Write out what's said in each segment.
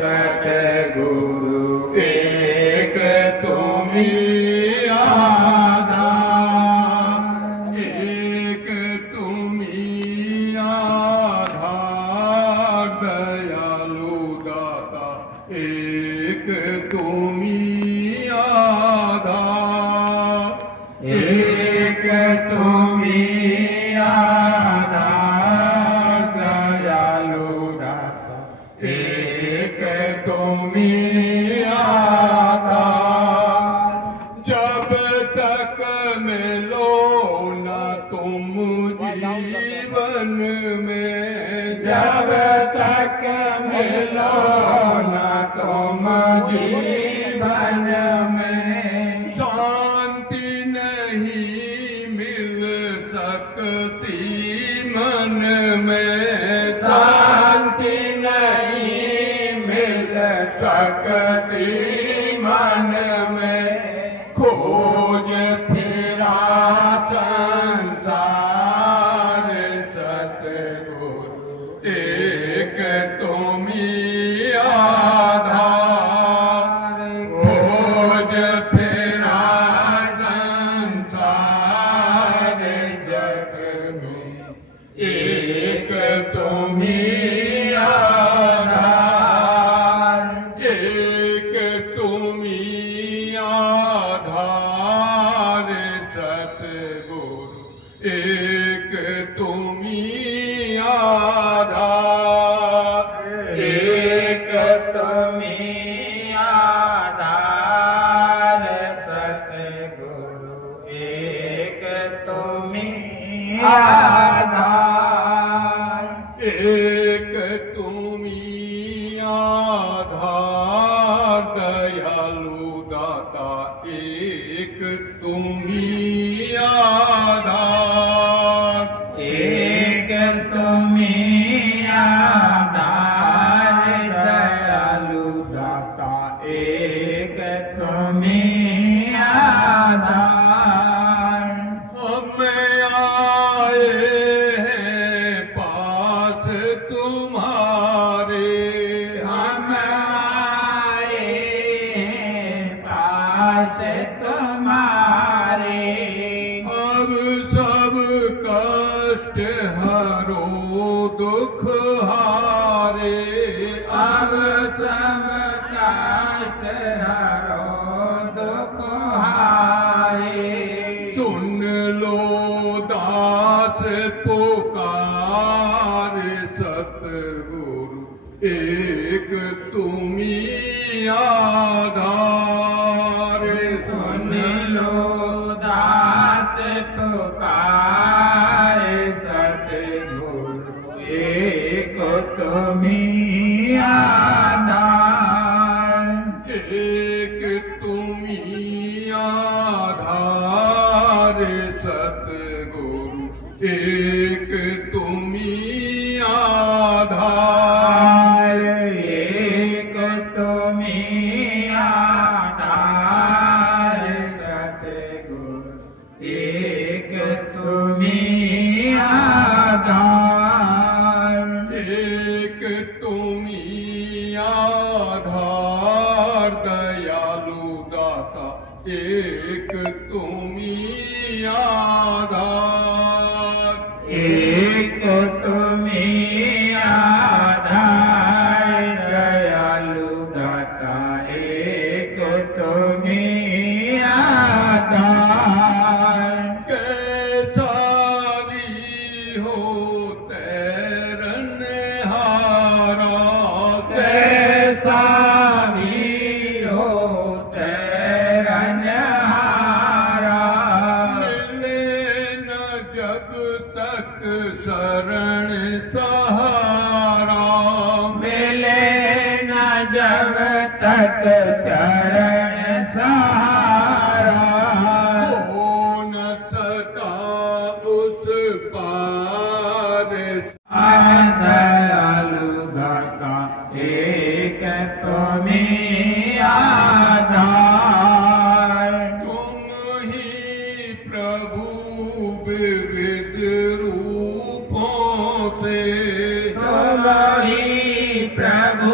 सतगुरु एक तुम्ही आधार, एक तुम्ही आधार, दयालु दाता एक तुम्ही आधार, एक तुम्ही आधार, दयालु दाता एक तुम्ही आधार। जब तक मिलो न तुम जीवन में, जब तक मिलो न तुम जीवन में, शांति नहीं मिल सकती मन में, शांति नहीं मिल सकती मन में। खोज फिरा संसार, सतगुरु एक तुम्ही आधार, खोज फिरा संसार, सतगुरु एक तुम्ही आधार, एक तुम्ही आधार, सतगुरु एक तुम्ही आधार, एक तुम्ही आधार, सतगुरु एक तुम्ही आधार, एक तुम्ही आधार, दयालु दाता एक तुम्ही आधार, एक तुम्ही आधार, दयालु दाता एक तुम्ही आधार। हम आए हैं पास तुम्हारे, हम आए हैं पास तुम्हारे, अब सब कष्ट हरो दुख हारे, अब सब कष्ट हरो दुख हारे। सुन लो दास पुकार, सतगुरु एक तुम्ही आधार, सुन लो दास पुकार, सतगुरु एक तुम्ही आधार, एक तुम्ही आधार, सतगुरु एक तुम्ही आधार, एक तुम्ही आधार, सतगुरु एक तुम्ही आधार, एक तुम्ही आधार, दयालु दाता एक तुम्ही आधार, एक तुम्ही आधार, दयालु दाता एक तुम्ही आधार। कैसा भी हो तैरनहारा, कैसा भी हो तैरनहारा, मिले न जब तक शरण सहारा, मिले न जब तक शरण सहारा, हो न सका उस पार। दयालु दाता एक तुम्ही आधार, तुम ही प्रभु विविध रूपों से, तुम ही प्रभु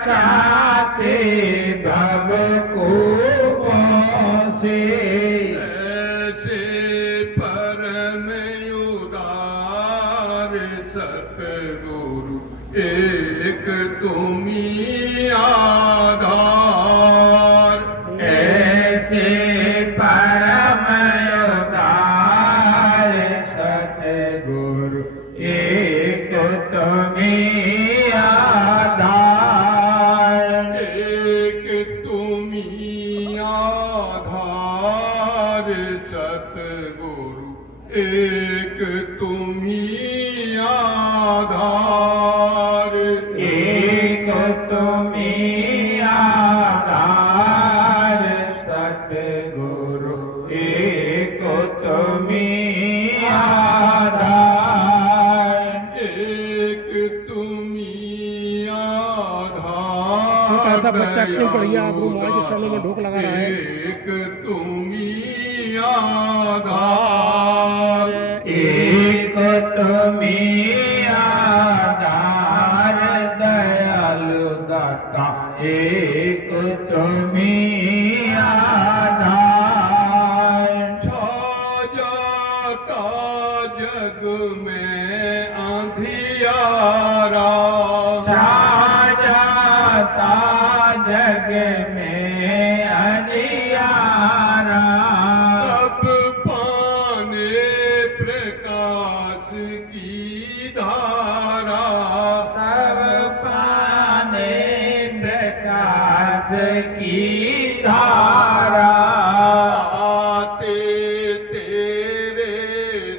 चाहते भव कूपों से ऐसे परम उदार सतगुरु एक तुम्ही आधार। ऐसे परम उदार सतगुरु एक तुम्ही आधार। एक तुम्ही आधार सतगुरु एक तुम्ही आधार। एक तुम्ही आधार सतगुरु एक तुम्ही आधार। एक तुम्ही आधार। छोटा सा बच्चा कितनी बढ़िया गुरु महाराज के चरणों में ढोक लगा रहा है। एक तुम्ही आधार। एक तुम्ही आधार दयालु दाता एक तुम्ही आधार। छा जाता जग में अंधियारा। छा जाता जग में अंधियारा। तब पाने प्रकाश की धारा। तब पाने प्रकाश की धारा। आते तेरे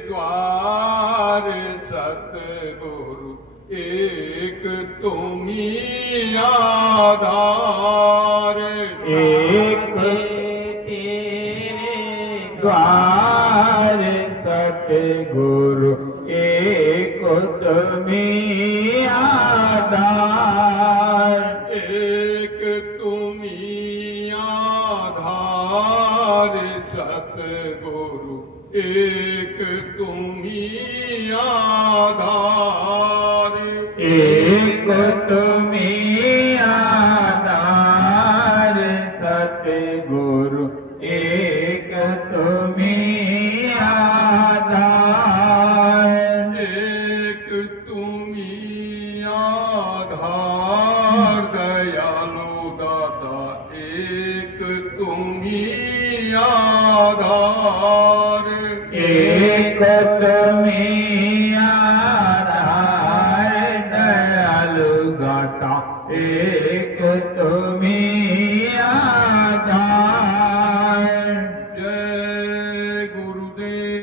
द्वार सतगुरु एक तुम्ही आधार। एक तेरे द्वार सतगुरु एक तुम्ही आधार। एक तुम्ही आधार सतगुरु एक तुम्ही आधार। एक तुम्ही आधार सतगुरु एक तुम्ही आधार। एक तुम्ही आधार दयालु दाता एक तुम्ही आधार। एक तुम्ही